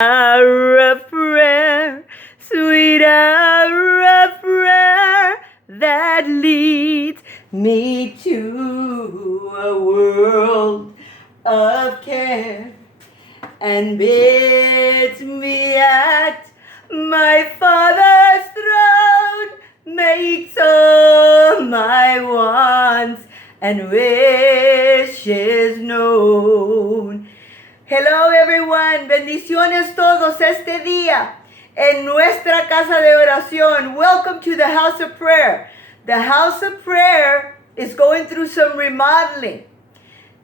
hour of prayer, sweet hour of prayer that leads me to a world of care and bids me at my Father's throne, makes all my wants and wishes known. Hello everyone, bendiciones todos este día en nuestra casa de oración. Welcome to the house of prayer. The house of prayer is going through some remodeling.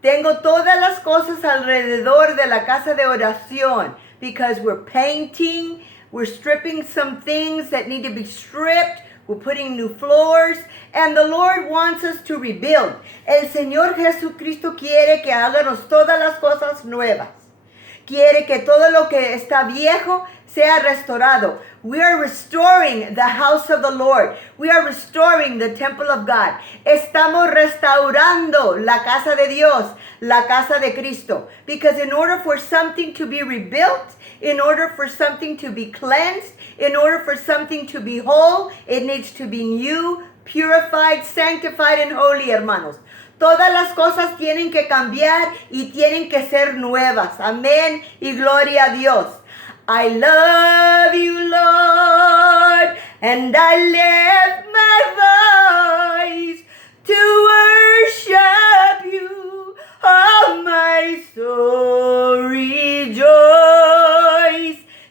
Tengo todas las cosas alrededor de la casa de oración because we're painting, we're stripping some things that need to be stripped, we're putting new floors, and the Lord wants us to rebuild. El Señor Jesucristo quiere que hagamos todas las cosas nuevas. Quiere que todo lo que está viejo sea restaurado. We are restoring the house of the Lord. We are restoring the temple of God. Estamos restaurando la casa de Dios, la casa de Cristo. Because in order for something to be rebuilt, in order for something to be cleansed, in order for something to be whole, it needs to be new, purified, sanctified, and holy, hermanos. Todas las cosas tienen que cambiar y tienen que ser nuevas. Amén y gloria a Dios. I love you, Lord, and I lift my voice to worship you. Oh, my soul rejoice.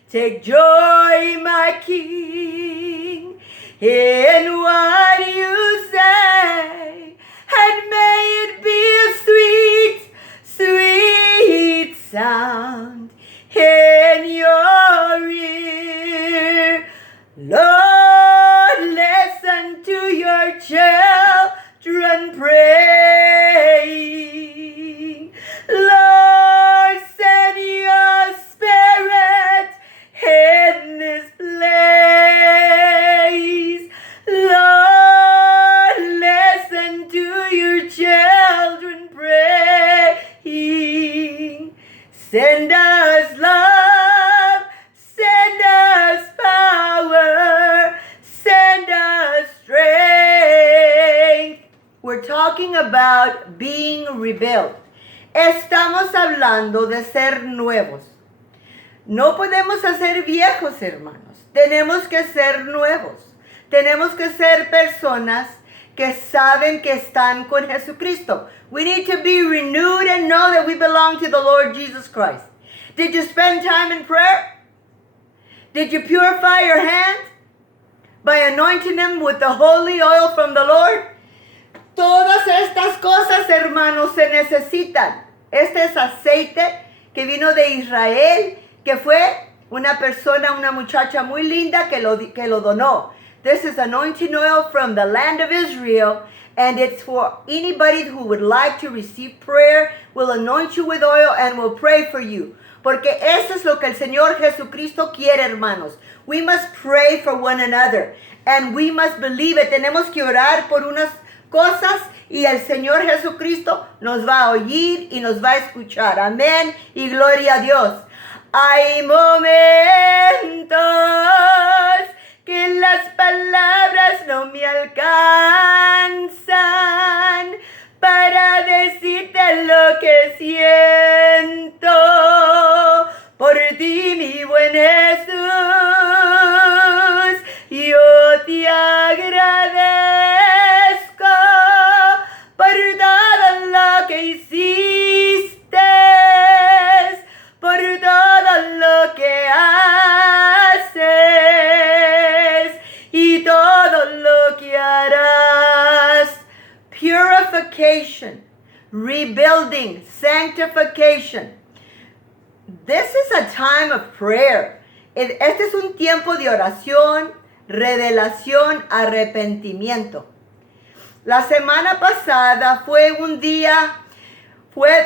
Take joy, my King, in what you say, and may it be a sweet, sweet sound in your ear. Lord, listen to your children praying. Lord, send your spirit in this place. Lord, listen to your children praying. Send us love, send us power, send us strength. We're talking about being rebuilt. Estamos hablando de ser nuevos. No podemos hacer viejos, hermanos. Tenemos que ser nuevos. Tenemos que ser personas que saben que están con Jesucristo. We need to be renewed and know that we belong to the Lord Jesus Christ. Did you spend time in prayer? Did you purify your hands by anointing them with the holy oil from the Lord? Todas estas cosas, hermanos, se necesitan. Este es aceite que vino de Israel, que fue una persona, una muchacha muy linda que lo donó. This is anointing oil from the land of Israel, and it's for anybody who would like to receive prayer. We'll anoint you with oil and we'll pray for you. Porque eso es lo que el Señor Jesucristo quiere, hermanos. We must pray for one another, and we must believe it. Tenemos que orar por unas cosas y el Señor Jesucristo nos va a oír y nos va a escuchar. Amén y gloria a Dios. Hay momentos que las palabras no me alcanzan para decirte lo que siento por ti, mi buen Jesús. Yo te agradezco por todo lo que hiciste, por todo lo que haces y todo lo que harás. Purification, rebuilding, sanctification. This is a time of prayer. Este es un tiempo de oración, revelación, arrepentimiento. La semana pasada fue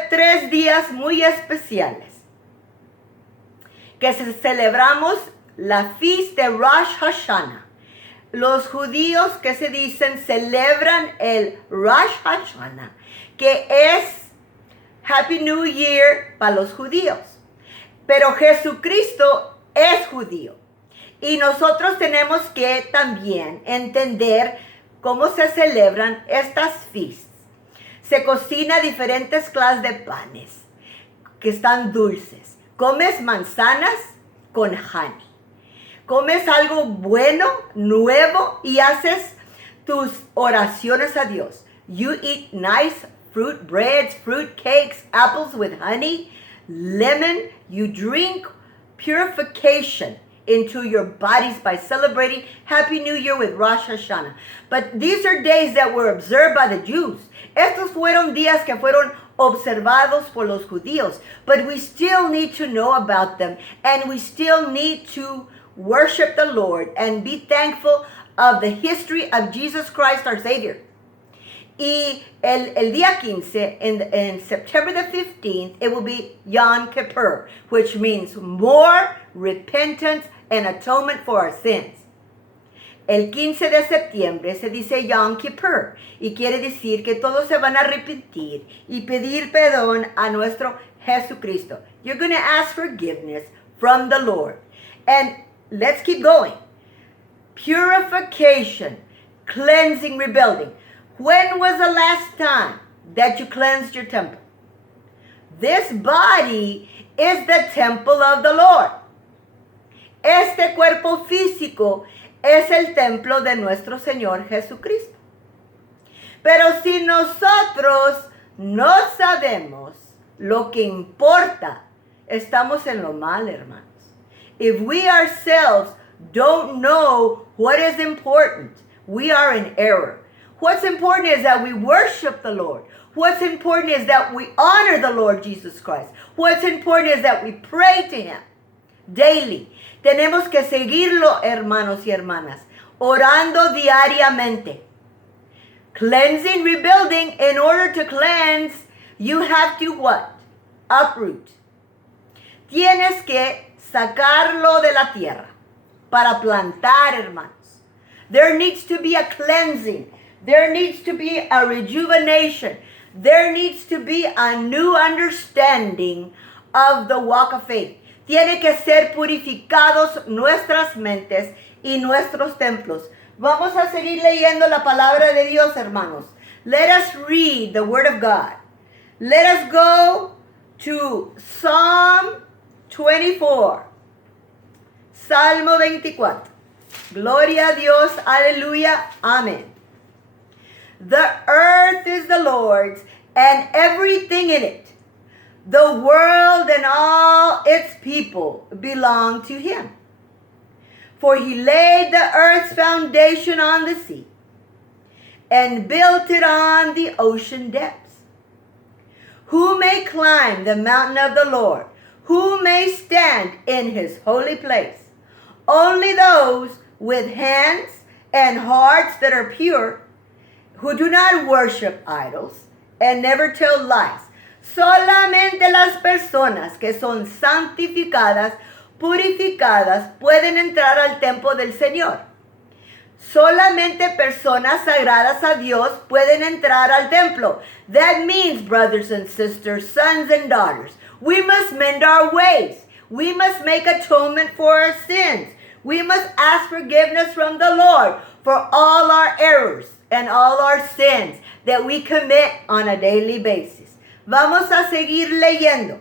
3 días muy especiales que celebramos la fiesta de Rosh Hashanah. Los judíos que se dicen celebran el Rosh Hashanah, que es Happy New Year para los judíos. Pero Jesucristo es judío. Y nosotros tenemos que también entender cómo se celebran estas fiestas. Se cocina diferentes clases de panes que están dulces. Comes manzanas con honey. Comes algo bueno, nuevo, y haces tus oraciones a Dios. You eat nice fruit breads, fruit cakes, apples with honey, lemon. You drink purification into your bodies by celebrating Happy New Year with Rosh Hashanah. But these are days that were observed by the Jews. Estos fueron días que fueron observados por los judíos. But we still need to know about them, and we still need to worship the Lord and be thankful of the history of Jesus Christ our Savior. Y el día 15, in September the 15th, it will be Yom Kippur, which means more repentance and atonement for our sins. El 15 de septiembre se dice Yom Kippur, y quiere decir que todos se van a arrepentir y pedir perdón a nuestro Jesucristo. You're going to ask forgiveness from the Lord. And let's keep going. Purification, cleansing, rebuilding. When was the last time that you cleansed your temple? This body is the temple of the Lord. Este cuerpo físico es el templo de nuestro Señor Jesucristo. Pero si nosotros no sabemos lo que importa, estamos en lo mal, hermanos. If we ourselves don't know what is important, we are in error. What's important is that we worship the Lord. What's important is that we honor the Lord Jesus Christ. What's important is that we pray to Him daily. Tenemos que seguirlo, hermanos y hermanas, orando diariamente. Cleansing, rebuilding. In order to cleanse, you have to what? Uproot. Tienes que sacarlo de la tierra para plantar, hermanos. There needs to be a cleansing. There needs to be a rejuvenation. There needs to be a new understanding of the walk of faith. Tiene que ser purificados nuestras mentes y nuestros templos. Vamos a seguir leyendo la palabra de Dios, hermanos. Let us read the Word of God. Let us go to Psalm 24. Salmo 24. Gloria a Dios, aleluya, amén. The earth is the Lord's and everything in it. The world and all its people belong to Him. For He laid the earth's foundation on the sea and built it on the ocean depths. Who may climb the mountain of the Lord? Who may stand in His holy place? Only those with hands and hearts that are pure, who do not worship idols and never tell lies. Solamente las personas que son santificadas, purificadas, pueden entrar al templo del Señor. Solamente personas sagradas a Dios pueden entrar al templo. That means, brothers and sisters, sons and daughters, we must mend our ways. We must make atonement for our sins. We must ask forgiveness from the Lord for all our errors and all our sins that we commit on a daily basis. Vamos a seguir leyendo.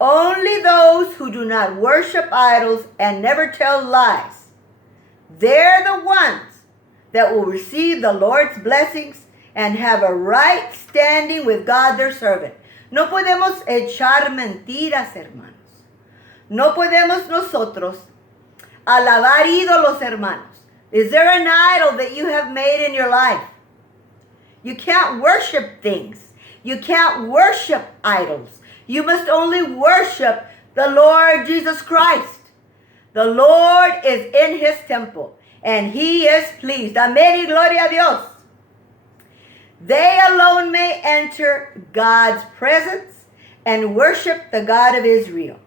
Only those who do not worship idols and never tell lies, they're the ones that will receive the Lord's blessings and have a right standing with God their servant. No podemos echar mentiras, hermanos. No podemos nosotros alabar ídolos, hermanos. Is there an idol that you have made in your life? You can't worship things. You can't worship idols. You must only worship the Lord Jesus Christ. The Lord is in His temple, and He is pleased. Amén y gloria a Dios. They alone may enter God's presence and worship the God of Israel.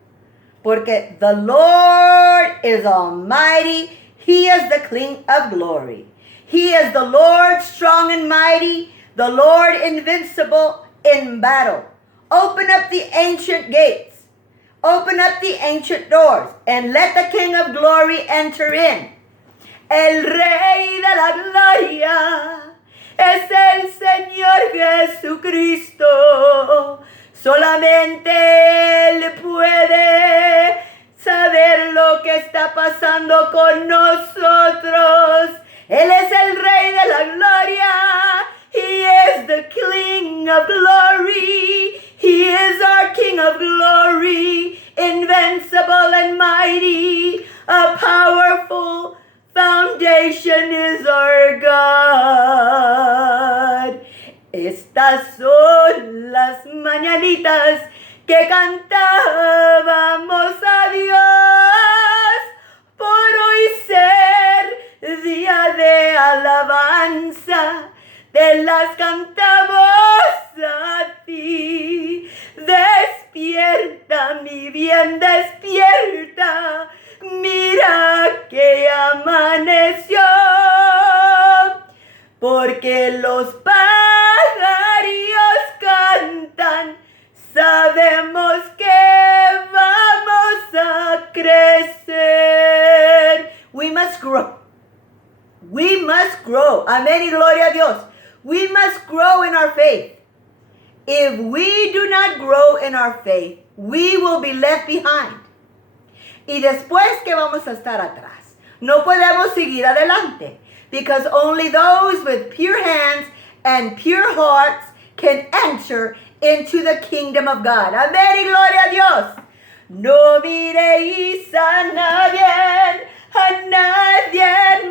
Porque the Lord is almighty. He is the King of glory. He is the Lord strong and mighty, the Lord invincible in battle. Open up the ancient gates, Open up the ancient doors and let the King of Glory enter in. El Rey de la Gloria es el Señor Jesucristo. Solamente Él puede saber lo que está pasando con nosotros. Él es el Rey de la Gloria. He is the King of Glory. He is our King of Glory, invincible and mighty. A powerful foundation is our God. Estas son las mañanitas que cantábamos a Dios por hoy ser día de alabanza. Te las cantamos a ti. Despierta, mi bien, despierta. Mira que amaneció. Porque los pajarillos cantan. Sabemos que vamos a crecer. We must grow. We must grow. Amén y gloria a Dios. We must grow in our faith. If we do not grow in our faith, we will be left behind. Y después que vamos a estar atrás. No podemos seguir adelante. Because only those with pure hands and pure hearts can enter into the kingdom of God. Amén y gloria a Dios. No miréis a nadie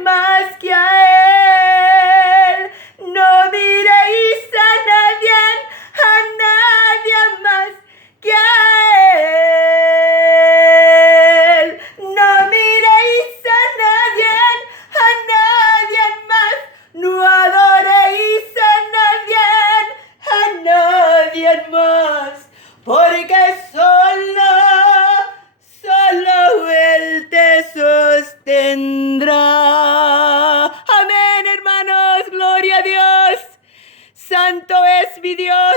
más que a Él. No miréis a nadie más que a Él. No miréis a nadie más. No adoréis a nadie más. Porque solo Él te sostendrá. Amén, hermanos. Gloria a Dios. Santo es mi Dios.